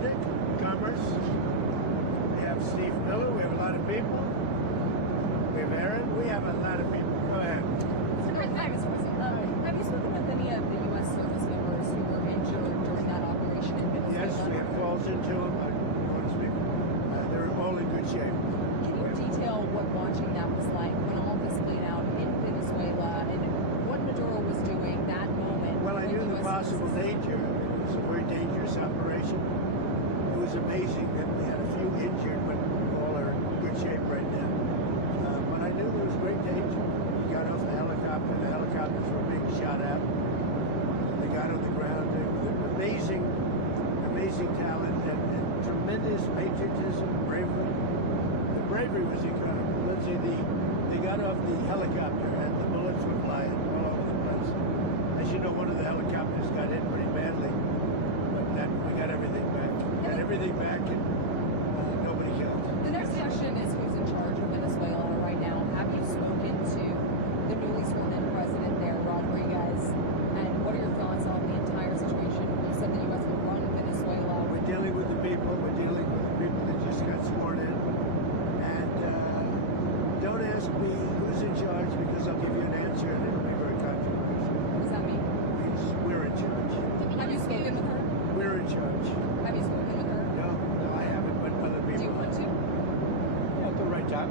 Atlantic, Commerce. We have Steve Miller. We have a lot of people. We have Aaron. We have a lot of people. Go ahead. Have you spoken with any of the U.S. service members who were injured during that operation in Venezuela? Yes, we have calls into them. They're all in good shape. Can you detail what watching that was like when all this played out in Venezuela and what Maduro was doing that moment? Well, I knew the possible danger. It was a very dangerous operation. It was amazing that we had a few injured, but all are in good shape right now. But I knew there was great danger. We got off the helicopter. The helicopters were being shot at. They got on the ground. Amazing talent and tremendous patriotism, bravery. The bravery was incredible. Let's say they got off the helicopter and the bullets were flying all over the place. As you know, one of the helicopters got hit pretty badly, but we got everything back. Got everything back and nobody killed. The next question is who's in charge of Venezuela right now. Have you spoken to the newly sworn-in president there, Rodriguez? And what are your thoughts on the entire situation? You said the U.S. would run Venezuela. We're dealing with the people. We're dealing with the people that just got sworn in. And don't ask me who's in charge because I'll give you an answer and it'll be very controversial. What does that mean? We're in charge. Have you spoken with her? We're in charge. Have you spoken with her? No, I haven't, but other people. Do you want to? At the right time.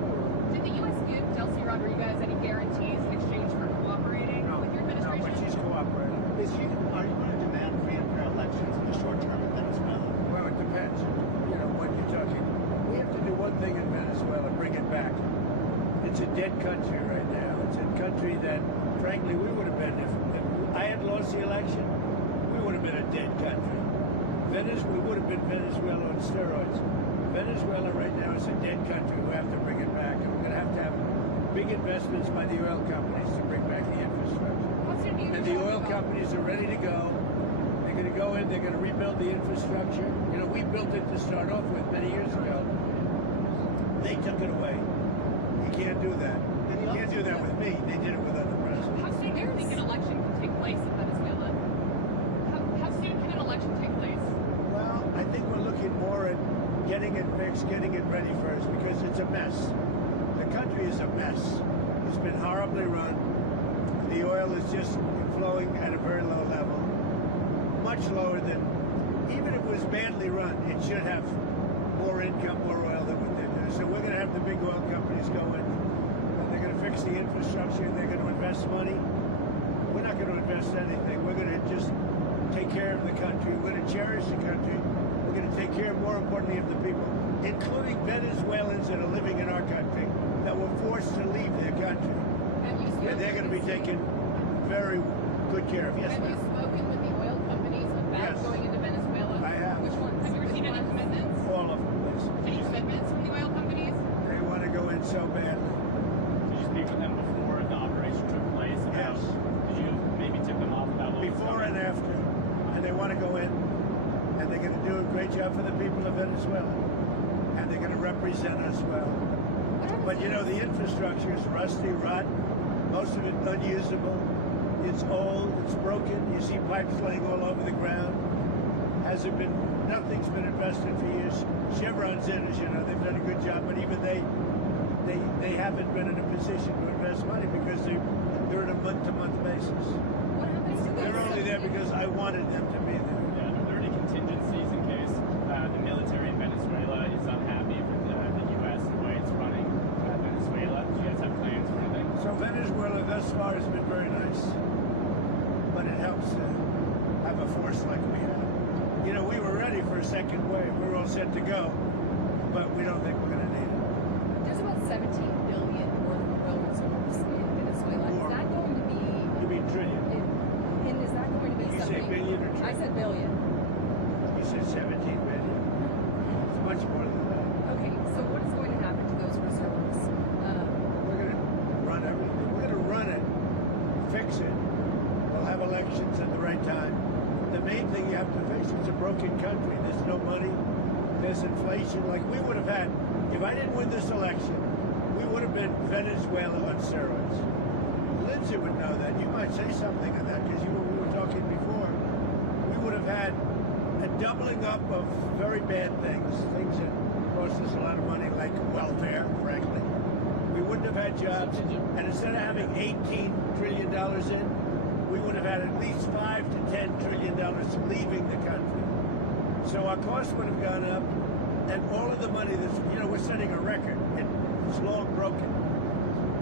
Did the U.S. give Delcy Rodriguez any guarantees in exchange for cooperating with your administration? No, but she's cooperating. Are you going to demand free and fair elections in the short term in Venezuela? Well, it depends. You know, what you're talking. We have to do one thing in Venezuela, bring it back. It's a dead country right now. It's a country that, frankly, we would have been, if I had lost the election, we would have been a dead country. We would have been Venezuela on steroids. Venezuela right now is a dead country. We have to bring it back. And we're going to have big investments by the oil companies to bring back the infrastructure. And the oil companies are ready to go. They're going to go in, they're going to rebuild the infrastructure. You know, we built it to start off with many years ago. They took it away. You can't do that. You can't do that with me. They did it with other presidents. How soon do you think an election can take place in Venezuela? How soon can an election take place? Well, I think we're looking more at getting it fixed, getting it ready first, because it's a mess. The country is a mess. It's been horribly run. The oil is just flowing at a very low level, much lower than, even if it was badly run, it should have more income, more oil than what they do. So we're going to have the big oil companies go in, and they're going to fix the infrastructure, they're going to invest money. We're not going to invest anything. We're going to just take care of the country. We're going to cherish the country. We're going to take care, more importantly, of the people, including Venezuelans that are living in our country that were forced to leave their country. And they're going to be taken very good care of. Yes, Have you ma'am. spoken with the oil companies about Yes. going into Venezuela? I have. Which ones? Have you received any commitments? All of them, please. Any commitments from the oil companies? They want to go in so badly. Did you speak with them before the operation took place? Yes. Did you maybe tip them off about what was Before coming? and after. And they want to go in, and they're going to do a great job for the people of Venezuela. And they're going to represent us well. But you know, the infrastructure is rusty, rotten, most of it unusable. It's old, it's broken. You see pipes laying all over the ground. Nothing's been invested for years. Chevron's in, as you know, they've done a good job, but even they haven't been in a position to invest money because they're on a month-to-month basis. What happens to They're only there because I wanted them to be there. Yeah, are there any contingencies in case the military in Venezuela is unhappy with the U.S. and the way it's running Venezuela? Do you guys have plans for anything? So Venezuela thus far has been very nice, but it helps to have a force like we have. You know, we were ready for a second wave. We were all set to go, but we don't think we're going to need it. There's about 17 billion worth of oil reserves in Venezuela. Is that going to be? You mean trillion? And is that going to be You say something? billion or I trillion? said billion. You said 17 billion. It's much more than that. Okay, so what is going to happen to those reserves? We're going to run everything. We're going to run it, fix it. We'll have elections at the right time. The main thing you have to face is a broken country. There's no money. There's inflation. Like we would have had, if I didn't win this election, we would have been Venezuela on steroids. Lindsay would know that. You might say something on that because we were talking before. We would have had a doubling up of very bad things that cost us a lot of money, like welfare, frankly. We wouldn't have had jobs, and instead of having $18 trillion in, we would have had at least $5 to $10 trillion leaving the country. So our costs would have gone up, and all of the money we're setting a record. It's long broken.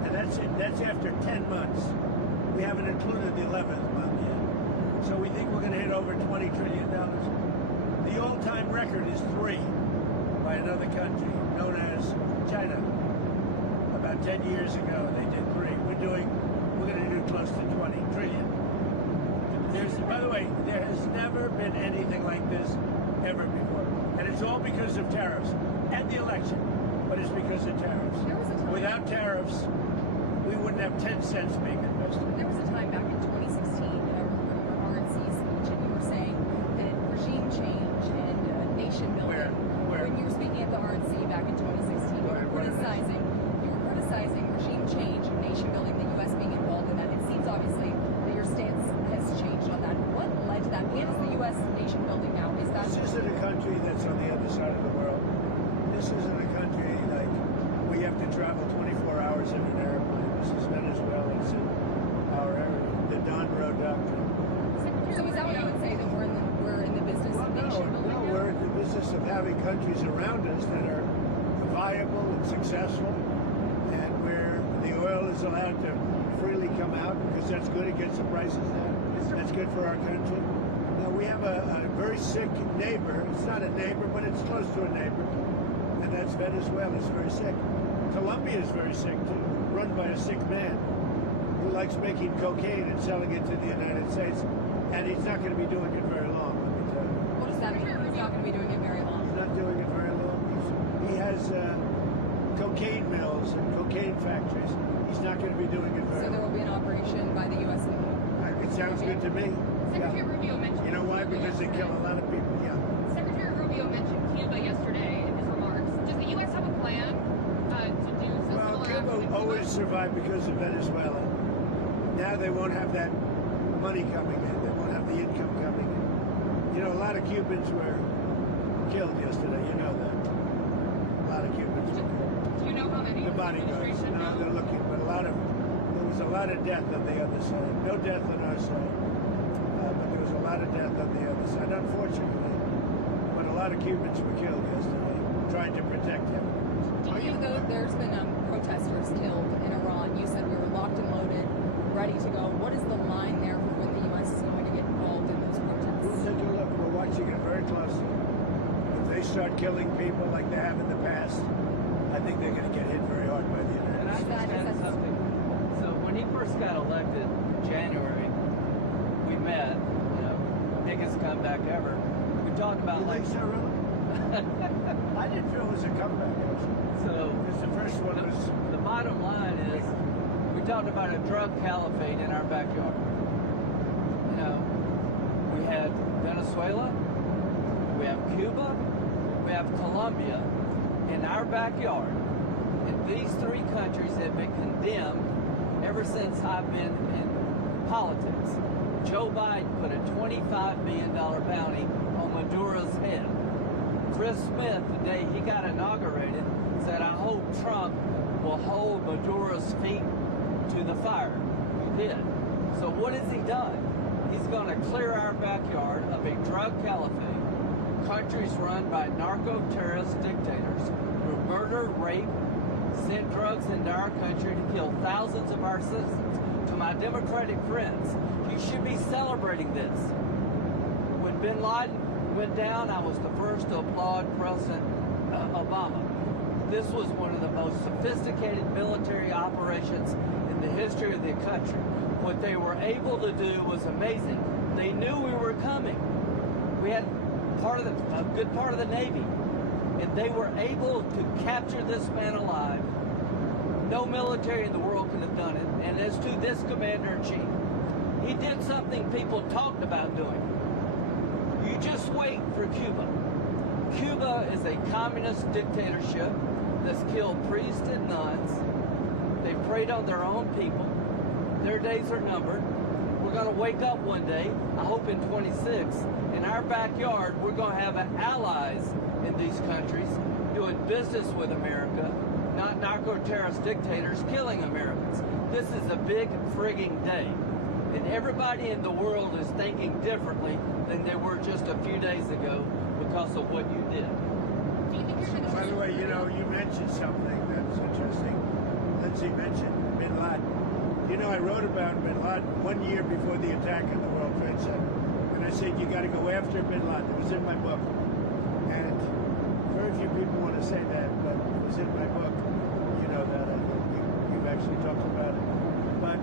And that's it. That's after 10 months. We haven't included the 11th month yet. So we think we're going to hit over $20 trillion. The all-time record is 3 by another country known as China. About 10 years ago, they did 3. We're going to do close to 20 trillion. By the way, there has never been anything like this ever before. And it's all because of tariffs and the election, but it's because of tariffs. There was a time. Without tariffs, we wouldn't have 10 cents being invested. There was a time back in 2016, I remember your RNC speech, and you were saying that regime change and nation building. Where? When you were speaking at the RNC back in 2016, you were criticizing regime change and nation building, the U.S. being involved in that. It seems obviously that your stance has changed on that. What led to that? And is the U.S. nation building now? Is that? This isn't a country that's on the other side of the world. This isn't a country like we have to travel 24 hours in an airplane. This is Venezuela. It's in our area, the Don Road Doctrine. So is that what you would say, that we're in the business of nation building? No, we're in the business of having countries around us that are viable and successful, and where the oil is allowed to freely come out because that's good. It gets the prices down. That's good for our country. Now we have a very sick neighbor. It's not a neighbor, but it's close to a neighbor, and that's Venezuela. It's very sick. Colombia is very sick too, run by a sick man who likes making cocaine and selling it to the United States, and he's not going to be doing it very long. Let me tell you. What does that mean? He's not going to be doing it very long. He's not doing it very long. He has cocaine mills and cocaine factories. He's not going to be doing it very So there will long. be an operation by the U.S. It sounds good to me. Secretary Yeah. Rubio mentioned. You know why? Because they kill a lot of people. Yeah. Secretary Rubio mentioned Cuba yesterday in his remarks. Does the U.S. have a plan to do Well, sensible Cuba action in always survived because of Venezuela. Now they won't have that money coming in. They won't have the income coming in. You know, a lot of Cubans were killed yesterday. You know that. A lot of Cubans were killed. Do you know how many? The bodyguards. No, they're looking, but there was a lot of death on the other side. No death on our side, but there was a lot of death on the other side, unfortunately. But a lot of Cubans were killed yesterday, trying to protect him. Even though there's been protesters killed in Iran, you said we were locked and loaded, ready to go. What is the line there for when the U.S. is going to get involved in those We'll protests? take a look. We're watching it very closely. If they start killing people like they have in the past, I think they're going to get hit very hard by the And I United States. understand something. So when he first got elected in January, we met, biggest comeback ever. We talked about You like, think so, really? I didn't feel it was a comeback, actually. so Because the first one was... the bottom line is, we talked about a drug caliphate in our backyard. We had Venezuela, we have Cuba, we have Colombia in our backyard. And these 3 countries have been condemned ever since I've been in politics. Joe Biden put a $25 billion bounty on Maduro's head. Chris Smith, the day he got inaugurated, said, I hope Trump will hold Maduro's feet to the fire. He did. So what has he done? He's going to clear our backyard of a drug caliphate, countries run by narco-terrorist dictators who murder, rape, send drugs into our country to kill thousands of our citizens. To my Democratic friends, you should be celebrating this. When bin Laden went down, I was the first to applaud President Obama. This was one of the most sophisticated military operations in the history of the country. What they were able to do was amazing. They knew we were coming. We had a good part of the Navy, and they were able to capture this man alive. No military in the world could have done it. And as to this commander-in-chief, he did something people talked about doing. You just wait for Cuba. Cuba is a communist dictatorship that's killed priests and nuns. They've preyed on their own people. Their days are numbered. We're going to wake up one day, I hope in 26, and our our backyard, we're going to have allies in these countries doing business with America, not narco-terrorist dictators killing Americans. This is a big frigging day. And everybody in the world is thinking differently than they were just a few days ago because of what you did. Do you think you're going to? By the way, you know, you mentioned something that's interesting. Lindsay mentioned Bin Laden. You know, I wrote about Bin Laden 1 year before the attack on the World Trade Center. And I said, you got to go after Bin Laden. It was in my book. And very few people want to say that, but it was in my book. You know that. I think you've actually talked about it. But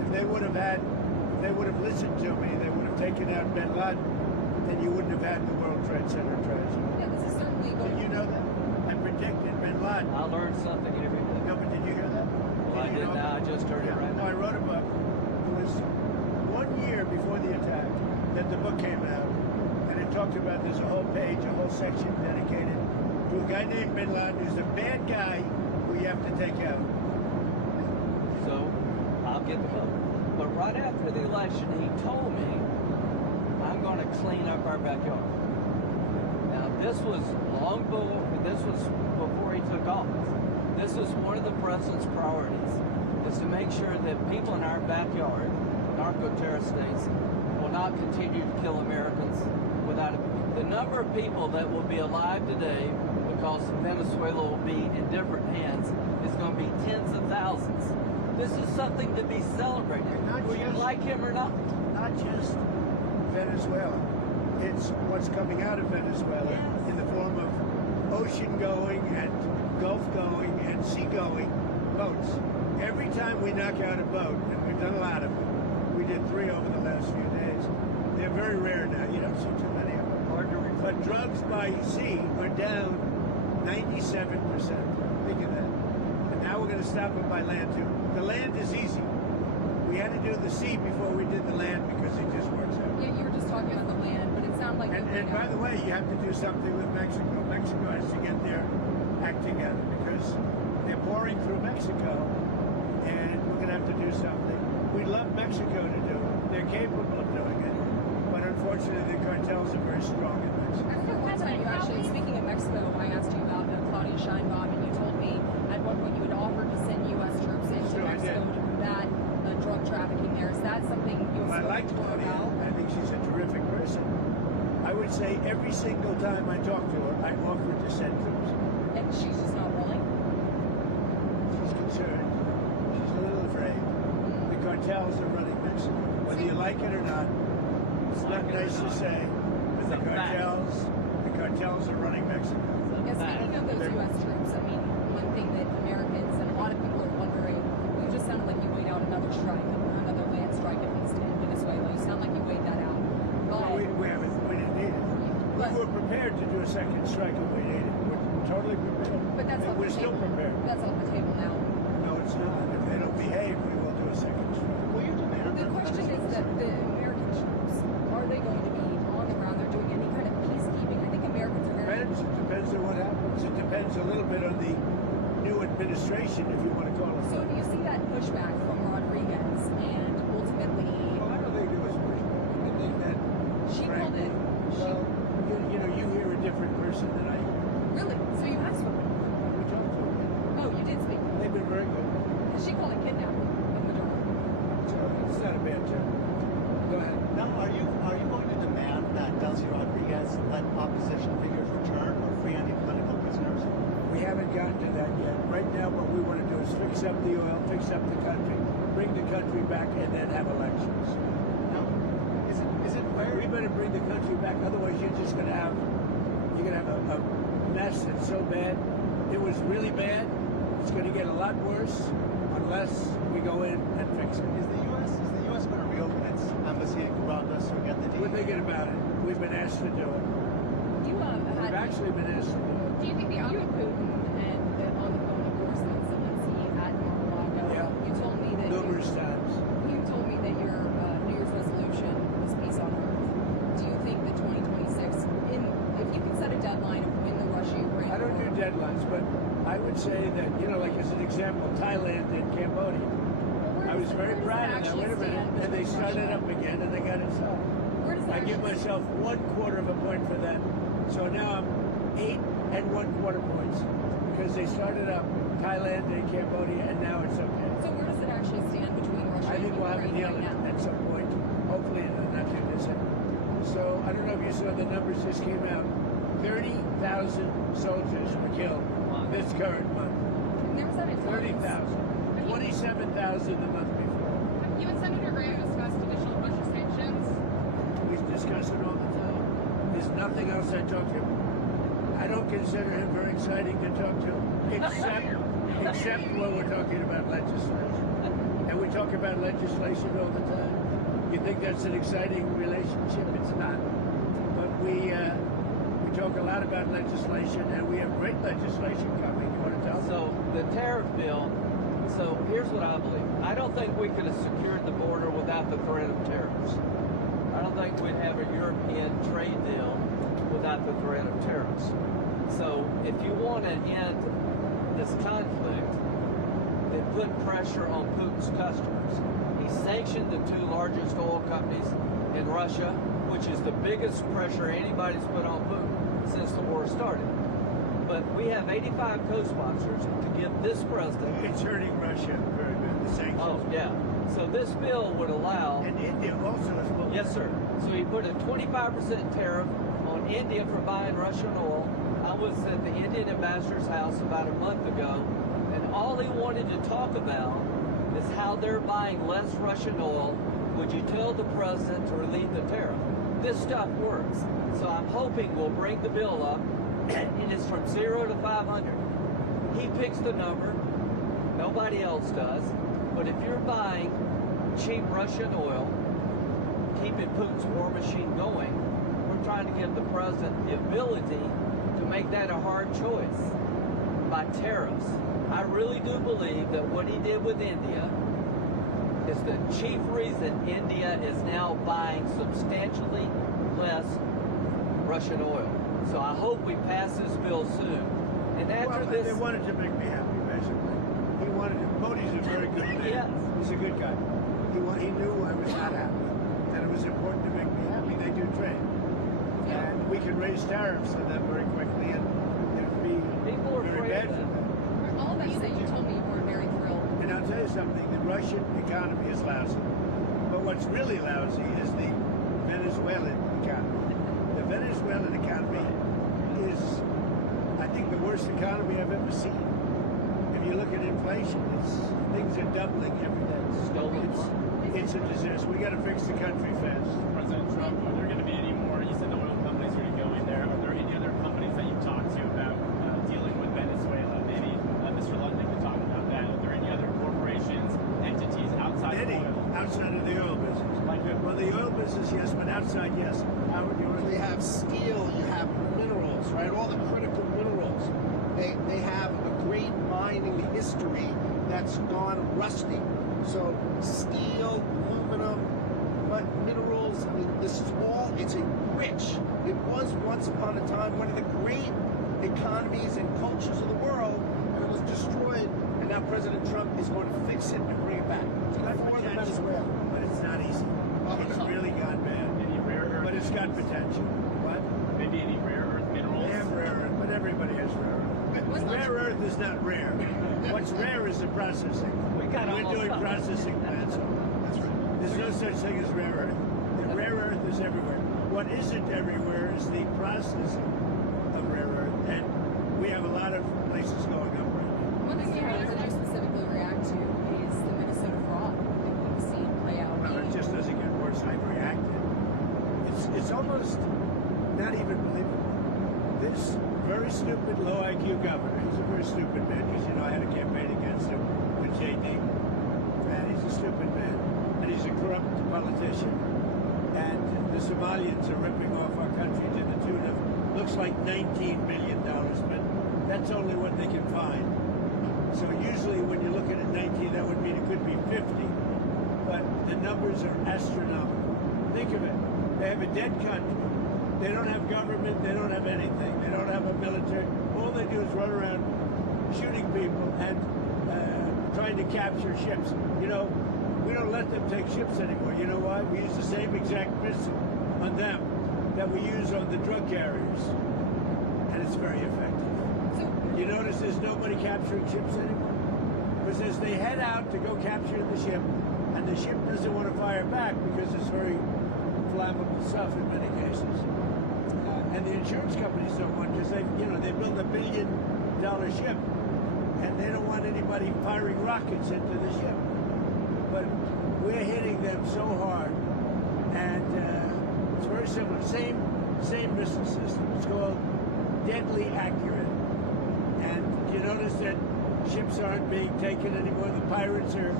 if they would have listened to me, they would have taken out Bin Laden, then you wouldn't have had the World Trade Center tragedy. Yeah, this is certainly going. Did you know that? I predicted Bin Laden. I learned something every day. No, but did you hear that? Well, I Did you did know? now. I just heard it right No, I now. wrote a book. It was 1 year before the attack that the book came out, and it talked about, there's a whole page, a whole section dedicated to a guy named Bin Laden who's a bad guy who you have to take out. So I'll get the book. But right after the election, he told me, I'm going to clean up our backyard. Now, this was before he took office. This was one of the president's priorities, is to make sure that people in our backyard, narco-terrorist states, will not continue to kill Americans without the number of people that will be alive today because Venezuela will be in different hands is going to be tens of thousands. This is something to be celebrated, Not whether you just- like him or not. Not just Venezuela. It's what's coming out of Venezuela in the form of ocean-going and Gulf-going and sea-going boats. Every time we knock out a boat, and we've done a lot of them, we did 3 over the last few days. They're very rare now. You don't see too many of them. Hard to But drugs by sea are down 97%. Think of that. And now we're going to stop it by land too. The land is easy. We had to do the sea before we did the land because it just works out. Yeah, you were just talking about the land, but it sounded like. And by the way, you have to do something with Mexico. Mexico has to get their act together because they're pouring through Mexico, and we're going to have to do something. We'd love Mexico to do it. They're capable of doing it, but unfortunately, the cartels are very strong in I Mexico. remember one time you actually, speaking of Mexico, I asked you about Claudia Sheinbaum, and you told me at one point you had offered to send U.S. troops into Sure, I Mexico did. to combat drug trafficking there. Is that something you I like Claudia. I think she's a terrific person. I would say every single time I talk to her, I offer to send troops. And she's just not willing? She's concerned. She's a little afraid. The cartels are running Mexico. Whether you like it or not, it's not nice to say, but the cartels are running Mexico. Yeah, speaking of those U.S. troops, I mean, one thing that Americans and a lot of people are wondering, you just sounded like you weighed out another strike, another land strike at least in Venezuela. You sound like you weighed that out. But, We didn't need it. But- We were prepared to do a second strike if we needed it. We're totally prepared. but that's And off we're the still table. prepared. That's off the table now. No, it's not. If they don't behave, we will do a second strike. Will you demand The question is that the American troops, are they going to be on the ground? They're doing any kind of peacekeeping. I think Americans are very... Depends on what happens. It depends a little bit on the new administration, if you want to call it. So do you see that pushback from Rodriguez and ultimately... Well, I don't think there was pushback. I think that She frankly, called it... well, you know, you hear a different person than I hear. Really? So you have spoken? We talked to them. Oh, you did speak. They've been very good. She called it kidnapping of Maduro. So it's not a bad term. Go ahead. Now, are you going to demand that Delcy Rodriguez let opposition figures return or free any political prisoners? We haven't gotten to that yet. Right now, what we want to do is fix up the oil, fix up the country, bring the country back, and then have elections. Now, is it fair? We better bring the country back. Otherwise, you're gonna have a mess that's so bad. It was really bad. It's going to get a lot worse unless we go in and fix it. Is the U.S. going to reopen its embassy in Caracas or get the We're deed? thinking about it. We've been asked to do it. You We've had... actually been asked to do it. Do you think the You option? and Putin and on the phone, of course, that Zelensky at Mar-a-Lago. Yeah. You told me that... Numerous times. You told me that your New Year's resolution was peace on earth. Do you think that 2026, if you could set a deadline of when the Russia-Ukraine... I don't do deadlines, but I would say that, you know, like as an example, Thailand and Cambodia. I was very proud of that. Wait a minute. And they started up again and they got it solved. Where where does that I give actually- myself 1/4 of a point for that. So now I'm 8 1/4 points because they started up Thailand and Cambodia, and now it's okay. So where does it actually stand between Russia I and think we'll have a Ukraine deal right now? at some point, hopefully in the not too distant. So I don't know if you saw the numbers just came out. 30,000 soldiers were killed this current month. And there was that in 30,000. 27,000 the month before. You and Senator Graham discussed additional Russia sanctions. We discuss it all the time. There's nothing else I talk to him. I don't consider him very exciting to talk to, except when we're talking about legislation. And we talk about legislation all the time. You think that's an exciting relationship? It's not. But we talk a lot about legislation, and we have great legislation coming. You want to tell them? So the tariff bill, so here's what I believe. I don't think we could have secured the border without the threat of tariffs. I don't think we'd have a European trade deal without the threat of tariffs. So if you want to end this conflict, then put pressure on Putin's customers. He sanctioned the 2 largest oil companies in Russia, which is the biggest pressure anybody's put on Putin since the war started. But we have 85 co-sponsors to give this president. It's hurting Russia very bad, the sanctions. Oh, yeah. So this bill would allow. And India also is bullish. Yes, sir. So he put a 25% tariff on India for buying Russian oil. I was at the Indian ambassador's house about a month ago, and all he wanted to talk about is how they're buying less Russian oil. Would you tell the president to relieve the tariff? This stuff works. So I'm hoping we'll bring the bill up, and it's from 0 to 500. He picks the number. Nobody else does. But if you're buying cheap Russian oil, keeping Putin's war machine going, we're trying to give the president the ability to make that a hard choice by tariffs. I really do believe that what he did with India is the chief reason India is now buying substantially less Russian oil. So I hope we pass this bill soon. And after Well, this, they wanted to make me happy, basically. He wanted to. Modi's a very good man. Yes. He's a good guy. He knew I was not happy, and it was important to make me happy. They do trade, and we can raise tariffs on them very quickly, and it would be People are very afraid bad of for that. them. All that said, you told me you were very thrilled. And I'll tell you something, the Russian economy is lousy. But what's really lousy is the Venezuelan economy. The Venezuelan economy is, I think, the worst economy I've ever seen. If you look at inflation, things are doubling every day. Stolen It's a disaster. We got to fix the country fast. President Trump, are there going to be any more? You said the oil companies are going to go in there. Are there any other companies that you've talked to about dealing with Venezuela? Maybe Mr. Lutnick could talk about that. Are there any other corporations, entities outside of Any oil? outside of the oil business. Well, the oil business, yes, but outside, yes. How would you They have steel, you have minerals, right? All the critical minerals. They have a great mining history that's gone rusty. So steel, aluminum, but minerals, I mean, this is all, it's a rich. It was once upon a time one of the great economies and cultures of the world, and it was destroyed, and now President Trump is going to fix it and bring it back. For the Venezuela. But it's not easy. It's really gone bad. Any rare earth? But it's got potential. What? Maybe any rare earth minerals? They have rare earth, but everybody has rare earth. Rare earth is not rare. What's rare is the processing. got We're almost doing something. processing plants. That's right. There's no such thing as rare earth. The rare earth is everywhere. What isn't everywhere is the processing of rare earth, and we have a lot of places going up right now. One thing you wanted to specifically react to is the Minnesota fraud that we've seen play out. Well, it just doesn't get worse. I've reacted. It's almost not even believable. This very stupid, low IQ governor, he's a very stupid man, because, you know, I had a campaign against him with JD. And he's a stupid man. And he's a corrupt politician. And the Somalians are ripping off our country to the tune of, looks like $19 billion, but that's only what they can find. So usually when you're looking at 19, that would mean it could be 50. But the numbers are astronomical. Think of it. They have a dead country. They don't have government. They don't have anything. They don't have a military. All they do is run around shooting people and trying to capture ships. You know, we don't let them take ships anymore. You know why? We use the same exact on them that we use on the drug carriers, and it's very effective. So, You notice there's nobody capturing ships anymore? Because as they head out to go capture the ship, and the ship doesn't want to fire back because it's very flammable stuff in many cases. And the insurance companies don't want, because they build $1 billion ship, and they don't want anybody firing rockets into the ship. But we're hitting them so hard, and it's very similar. Same missile system. It's called Deadly Accurate. And you notice that ships aren't being taken anymore. The pirates are.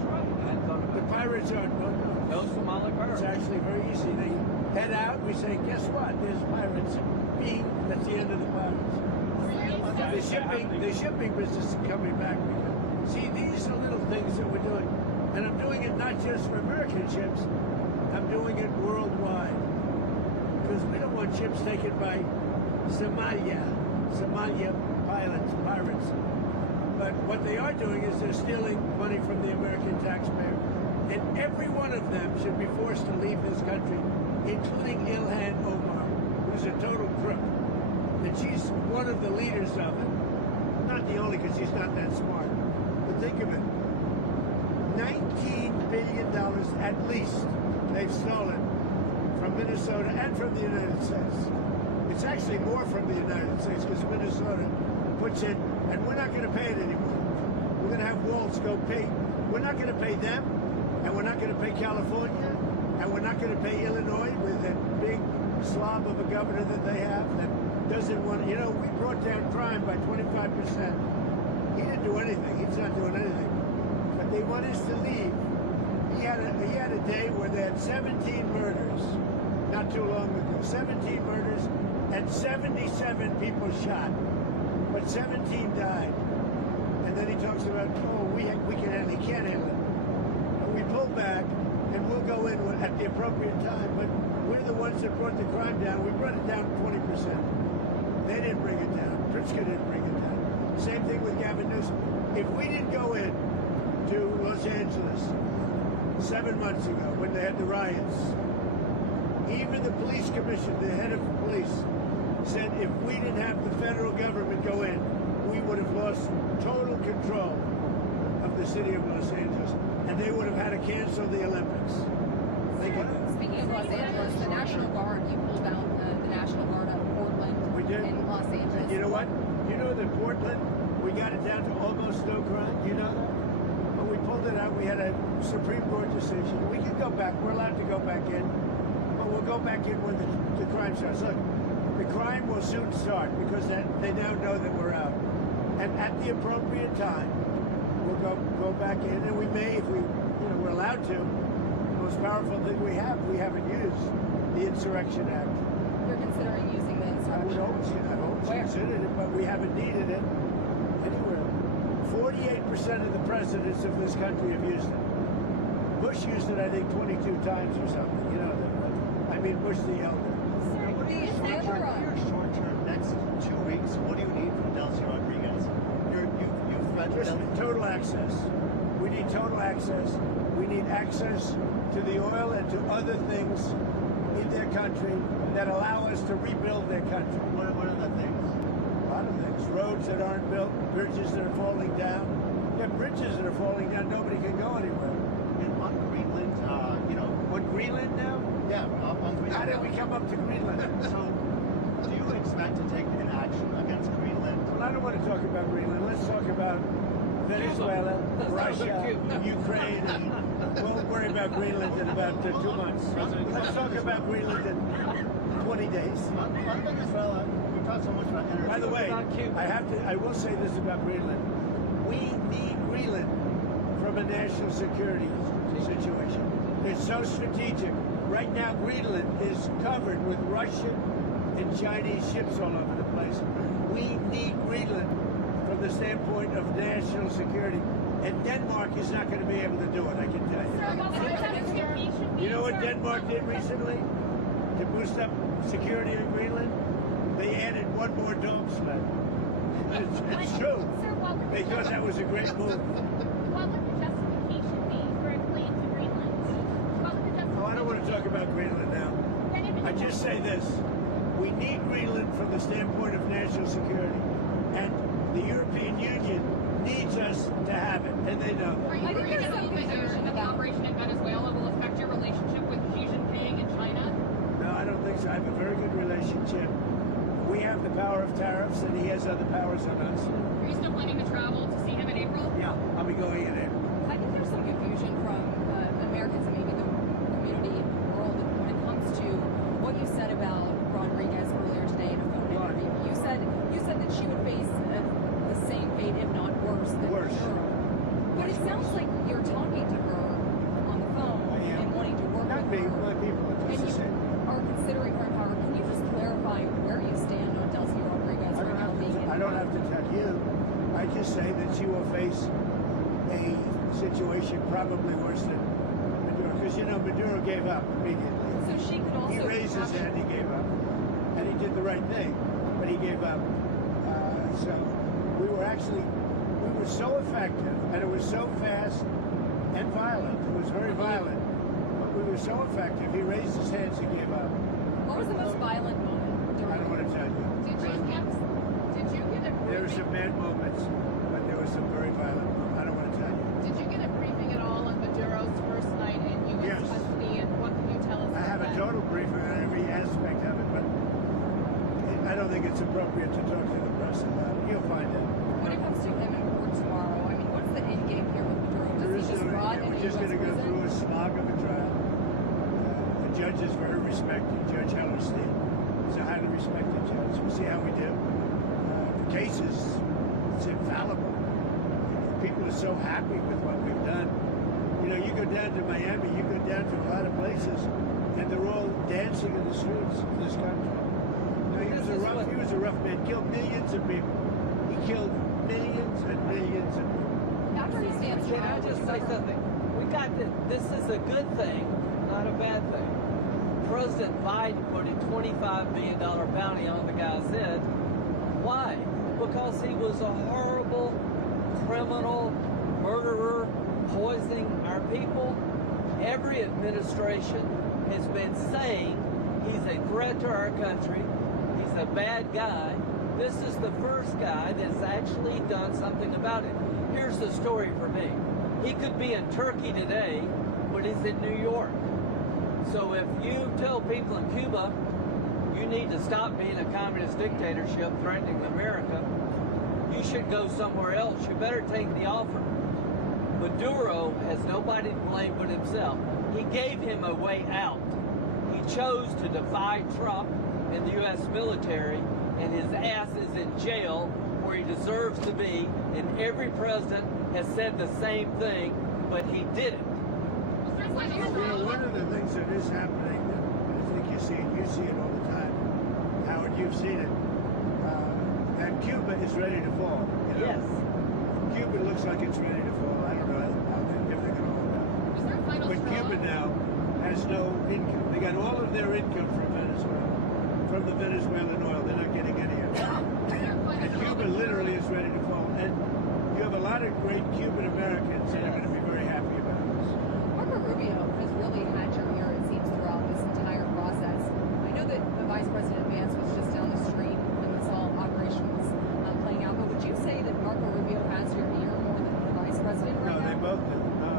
The pirates aren't. No Somali It's actually very easy. They head out. We say, guess what? There's pirates. Being that's the end of the pirates. The shipping business is coming back. See, these are little things that we're doing, and I'm doing it not just for American ships. I'm doing it worldwide because we don't want ships taken by Somalia pirates. But what they are doing is they're stealing money from the American taxpayer. And every one of them should be forced to leave this country, including Ilhan Omar, who's a total crook. And she's one of the leaders of it. Not the only, because she's not that smart. But think of it. $19 billion at least they've stolen from Minnesota and from the United States. It's actually more from the United States because Minnesota puts in, and we're not going to pay it anymore. We're going to have Waltz go pay. We're not going to pay them, and we're not going to pay California, and we're not going to pay Illinois with that big slob of a governor that they have that doesn't want. We brought down crime by 25%. He didn't do anything. He's not doing anything. But they want us to leave. He had a day where they had 17 murders, not too long ago. 17 murders and 77 people shot, but 17 died. And then he talks about, we can handle it. He can't handle it. And we pull back, and we'll go in at the appropriate time. But we're the ones that brought the crime down. We brought it down 20%. They didn't bring it down. Pritzker didn't bring it down. Same thing with Gavin Newsom. If we didn't go in to Los Angeles 7 months ago when they had the riots, even the police commission, the head of police, said if we didn't have the federal government go in, we would have lost total control of the city of Los Angeles, and they would have had to cancel the Olympics. Think of that. speaking of Los Angeles, the National Guard, you pulled out the National Guard out of Portland We did. and Los Angeles. And you know what? You know that Portland, we got it down to almost no crime. You know that? But we pulled it out. We had a Supreme Court decision. We can go back. We're allowed to go back in. But we'll go back in when the crime starts. Look, the crime will soon start because they now know that we're out. And at the appropriate time, we'll go back in. And we may, if we're allowed to. The most powerful thing we haven't used the Insurrection Act. You're considering using the insurrection. I've always Where? considered it, but we haven't needed it anywhere. 48% of the presidents of this country have used it. Bush used it, I think, 22 times or something. You know that. I mean, Bush the elder. Your short-term next 2 weeks, what do you need from Delcy Rodriguez? You've read Just total access. We need total access. We need access to the oil and to other things in their country that allow us to rebuild their country. What are the things? A lot of things. Roads that aren't built, bridges that are falling down. Yeah, bridges that are falling down, nobody can go anywhere. And on Greenland, What, Greenland now? yeah, on Greenland. How did we come up to Greenland? So, do you expect to take an action against Greenland? Well, I don't want to talk about Greenland. Let's talk about Venezuela, Russia, Ukraine, and we'll worry about Greenland in about 2 months. Let's talk about Greenland in 20 days. On Venezuela, we talked so much about energy. By the way, I will say this about Greenland. We need Greenland from a national security situation. It's so strategic. Right now, Greenland is covered with Russian and Chinese ships all over the place. We need Greenland from the standpoint of national security. And Denmark is not going to be able to do it, I can tell you. You know what Denmark did recently to boost up security in Greenland? They added one more dog sled. It's true. They thought that was a great move. What would the justification be for a fleet to Greenland? What would the justification Oh, I don't want to talk about Greenland now. Then if I I just say this. We need Greenland from the standpoint of national security. And the European Union needs us to have it. And they know Are that. you I think worried there's at all some that confusion the about- operation in Venezuela will affect your relationship with Xi Jinping in China? No, I don't think so. I have a very good relationship. We have the power of tariffs, and he has other powers on us. Are you still planning to travel to see him in April? Yeah, I'll be going in April. I think there's some confusion from Americans and maybe the community world when it comes to what you said about Rodriguez earlier today in a phone Right. interview. You said that she would face the same fate, if not worse, than Worse. Maduro. But it sounds like you're talking to her on the phone I am. and wanting to work Not with me, her. my people. And It's the you same. are considering her in power. Can you just clarify where you stand on Delcy Rodriguez I right don't now have being in to. I don't power? have to tell you. I just say that she will face a situation probably worse than Maduro, because Maduro gave up immediately. So she could also He raised his capture- hand. He gave up, and he did the right thing, but he gave up. So we were so effective, and it was so fast and violent. It was very violent, but we were so effective. He raised his hands and gave up. What was the most violent moment I during don't want to tell you. Did you get a There were briefing? some bad moments, but there were some very violent moments. I don't want to tell you. Did you get a briefing at all on Maduro's first night in U.S. Yes. custody, and what can you tell us I have about a that? total briefing on every aspect of it, but I don't think it's appropriate to talk to the press about it. You'll find out. When it comes to him in court tomorrow, I mean, what's the end game here with Maduro? There Does is he just no- rot in we're a just U.S. going to go prison? through a slog of a trial. The judge is very respected, Judge Hellerstein. He's a highly respected judge. We'll see how we do. The case is it's infallible. People are so happy with what we've done. You go down to Miami, you go down to a lot of places, and they're all dancing in the streets of this country. He was a rough man. Killed millions of people. He killed millions and millions of people. After he stands Can trial, I just say would you ever- something? We got this is a good thing, not a bad thing. President Biden put a $25 million bounty on the guy's head. Why? Because he was a horrible criminal, murderer, poisoning our people. Every administration has been saying he's a threat to our country. He's a bad guy. This is the first guy that's actually done something about it. Here's the story for me. He could be in Turkey today, but he's in New York. So if you tell people in Cuba, you need to stop being a communist dictatorship threatening America, you should go somewhere else. You better take the offer. Maduro has nobody to blame but himself. He gave him a way out. He chose to defy Trump and the U.S. military, and his ass is in jail where he deserves to be, and every president has said the same thing, but he didn't. One of the things that is happening, that I think you see it all the time. Howard, you've seen it. And Cuba is ready to fall. Yes. Cuba looks like it's ready to fall. I don't know if they're going to hold out. Is there a final But straw? Cuba now has no income. They got all of their income from Venezuela, from the Venezuelan oil. They're not getting any of it. Is there a final And straw? Cuba literally is ready to fall. And you have a lot of great Cuban Americans that are going to be very happy about this. Marco Rubio has really had your ear, it seems, throughout this entire process. I know that the Vice President Vance was just down the street when this all operation was playing out, but would you say that Marco Rubio has your ear more than the Vice President right No, now? they both do. No.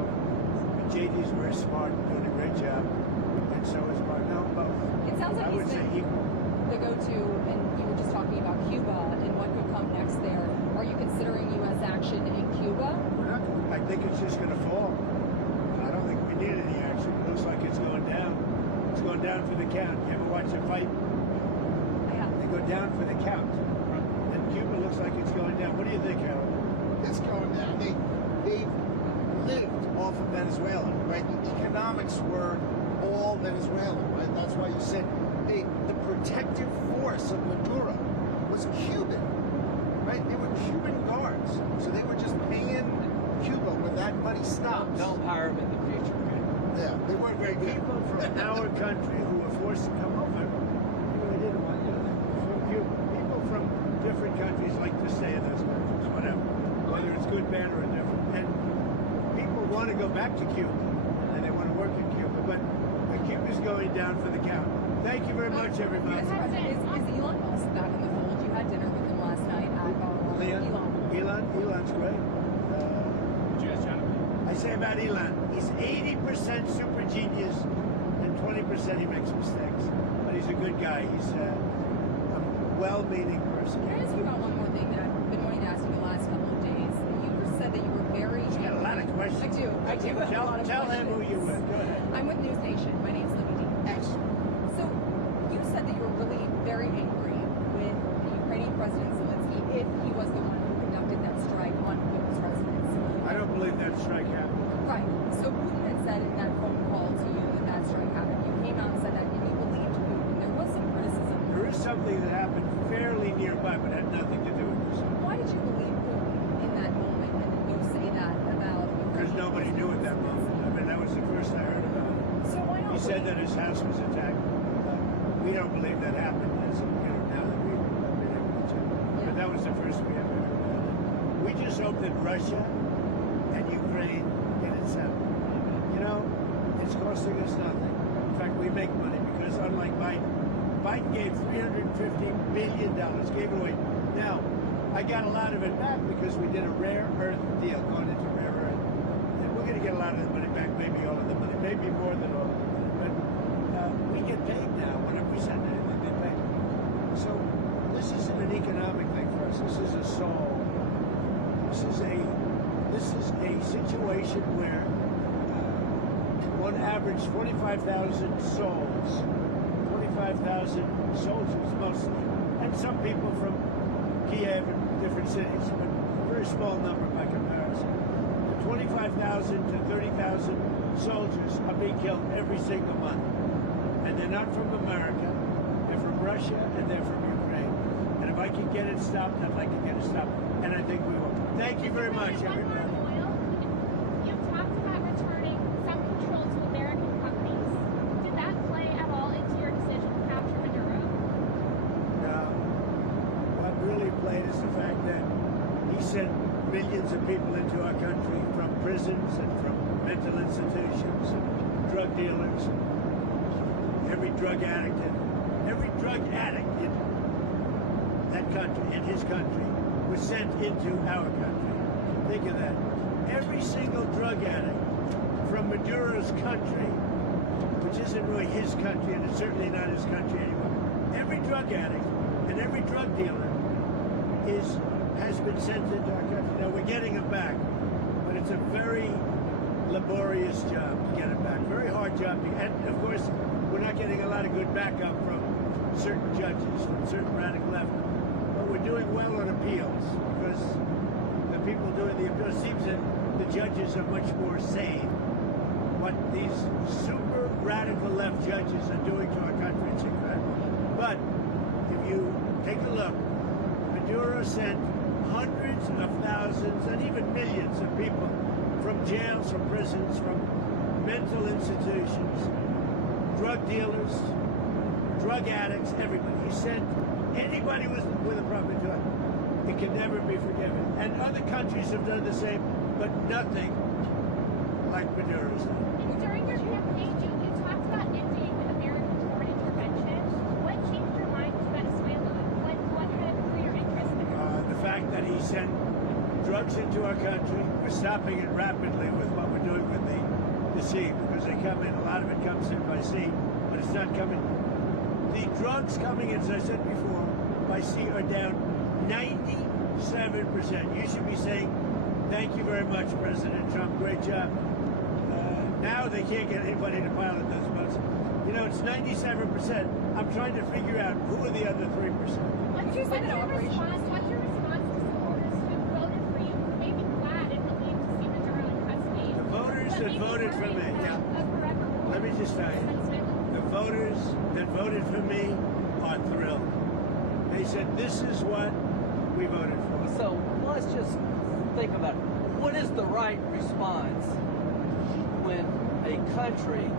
JD's very smart, doing a great job. And so is Mark. No, both. It sounds like I would he's say been equal. the go-to, and you were just talking about Cuba and what could come next there. Are you considering U.S. action in Cuba? We're not, I think it's just going to fall. I don't think we need any action. It looks like it's going down. It's going down for the count. You ever watch a fight? I have. They go down for the count. And Cuba looks like it's going down. What do you think, Harold? It's going down. They lived off of Venezuela, right? The economics were all Venezuelan, right? That's why you said the protective force of Maduro was Cuban, right? They were Cuban guards, so they were just paying Cuba when that money stops. Don't hire him in the future. Yeah, they weren't very good. People from our country who were forced to come over, they didn't want to. From Cuba. People from different countries like to stay in those countries, whatever. Whether it's good, bad, or indifferent. And people want to go back to Cuba, and they want to work in Cuba, but Cuba's going down for the count. Thank you very much, everybody. Is Elon Musk back in the fold? You had dinner with him last night at Elon's great. Did you guys chat about it? I say about Elon, he's 80% super genius and 20% he makes mistakes. But he's a good guy. He's a well-meaning person. Can I ask you about one more thing that I've been wanting to ask you the last couple of days? You said that you were very... He's got a lot of questions. I do. I have a lot of Tell him who questions. you with. Go ahead. I'm with News Nation. My name's Libby D. Excellent. So, you said that you were really very angry with the Ukrainian President Zelensky if he was the one who conducted that strike on Putin's residence. I don't believe that strike happened. Right. So Putin had said in that phone call to you that that strike happened. You came out and said that, and you believed Putin. There was some criticism. There is something that happened fairly nearby, but had nothing to do with this. Why did you believe Putin in that moment and then go say that about... Because nobody knew at that moment. I mean, that was the first I heard about it. So why not? He said that his house was attacked. We don't believe that happened, as now that we've been able to check. But that was the first we ever heard about it. We just hope that Russia and Ukraine get it settled. It's costing us nothing. In fact, we make money because unlike Biden gave $350 billion, gave it away. Now, I got a lot of it back because we did a rare earth deal going into rare earth. And we're going to get a lot of the money back, maybe all of the money, maybe more than all of the money. But we get paid now. Whenever we send anything, they pay. So this isn't an economic thing for us. This is a soul. This is a situation where on average 45,000 souls, 25,000 soldiers mostly, and some people from Kiev and different cities, but a very small number by comparison. 25,000 to 30,000 soldiers are being killed every single month. And they're not from America, they're from Russia, and they're from Ukraine. And if I can get it stopped, I'd like to get it stopped. And I think we will. Thank you very much, everybody. You've talked about returning some control to American companies. Did that play at all into your decision to capture Maduro? Now, what really played is the fact that he sent millions of people into our country from prisons and from mental institutions and drug dealers and every drug addict in that country, in his country, was sent into our country. Think of that. Every single drug addict from Maduro's country, which isn't really his country and it's certainly not his country anymore, every drug addict and every drug dealer has been sent into our country. Now we're getting them back, but it's a very laborious job to get them back. Very hard job to get. And of course, we're not getting a lot of good backup from certain judges, from certain radical left. But we're doing well on appeals because the people doing the appeals seems that the judges are much more sane. What these super radical left judges are doing to our country, it's incredible. But if you take a look, Maduro sent hundreds of thousands and even millions of people from jails, from prisons, from mental institutions, drug dealers, drug addicts, everybody. He sent anybody with a problem to it. It can never be forgiven. And other countries have done the same, but nothing like Maduro's done. During your campaign, you talked about ending American foreign intervention. What changed your mind with Venezuela? What kind of drew your interest there? The fact that he sent drugs into our country, we're stopping it rapidly with what we're doing with the sea, because they come in, a lot of it comes in by sea, but it's not coming. The drugs coming in, as I said before, by sea are down 97%. You should be saying, thank you very much, President Trump, great job. Now they can't get anybody to pilot those boats. It's 97%. I'm trying to figure out who are the other 3%. What's your response to supporters who voted for you, who may be glad and relieved to see Maduro in custody? The voters that voted for me, let me just tell you, the voters that voted for me are thrilled. They said, this is what we voted for. So let's just think about it. What is the right response when a country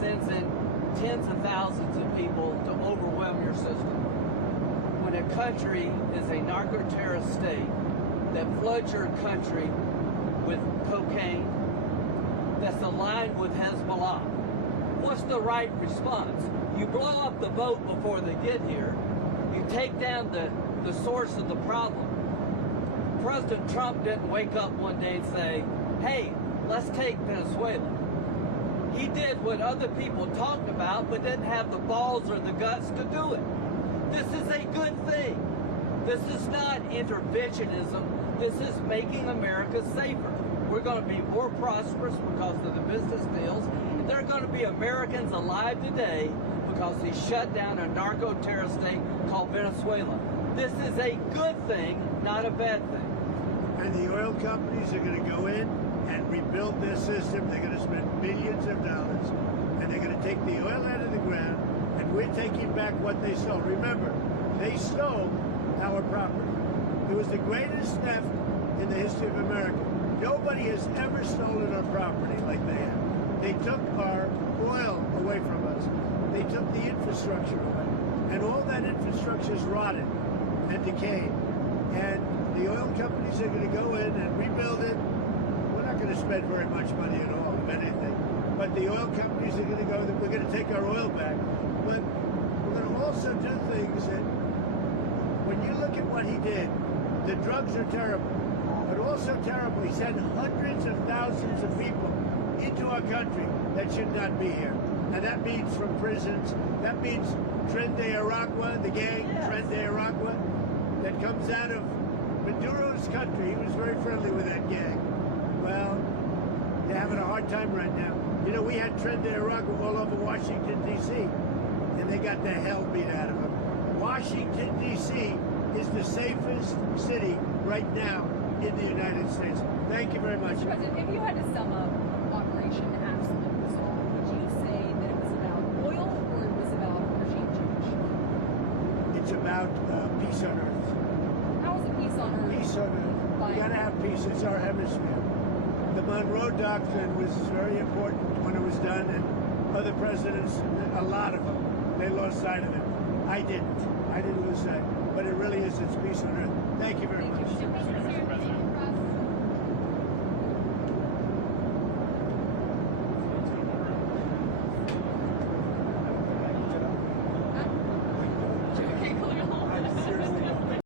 sends in tens of thousands of people to overwhelm your system? When a country is a narco-terrorist state that floods your country with cocaine that's aligned with Hezbollah, what's the right response? You blow up the boat before they get here. You take down the source of the problem. President Trump didn't wake up one day and say, hey, let's take Venezuela. He did what other people talked about, but didn't have the balls or the guts to do it. This is a good thing. This is not interventionism. This is making America safer. We're going to be more prosperous because of the business deals. And there are going to be Americans alive today because he shut down a narco-terrorist state called Venezuela. This is a good thing, not a bad thing. And the oil companies are going to go in and rebuild their system. They're going to spend billions of dollars, and they're going to take the oil out of the ground, and we're taking back what they stole. Remember, they stole our property. It was the greatest theft in the history of America. Nobody has ever stolen our property like they have. They took our oil away from us. They took the infrastructure away. And all that infrastructure is rotted and decayed. And the oil companies are going to go in and rebuild it. We're not going to spend very much money at all, if anything. But the oil companies are going to go, we're going to take our oil back. But we're going to also do things that, when you look at what he did, the drugs are terrible, but also terrible. He sent hundreds of thousands of people into our country that should not be here. And that means from prisons. That means Tren de Aragua, the gang, Tren de Aragua, that comes out of Maduro's country. He was very friendly with that gang. Well, they're having a hard time right now. You know, we had Tren de Aragua all over Washington, D.C., and they got the hell beat out of them. Washington, D.C. is the safest city right now in the United States. Thank you very much. President, if you had to sum up Operation Absolute Resolve, would you say that it was about oil or it was about regime change? It's about peace on earth. How is it peace on earth? Peace on earth. We gotta have peace. It's our hemisphere. The Monroe Doctrine was very important when it was done, and other presidents, a lot of them, they lost sight of it. I didn't lose sight. But it really is, it's peace on earth. Thank you very much. Thank you.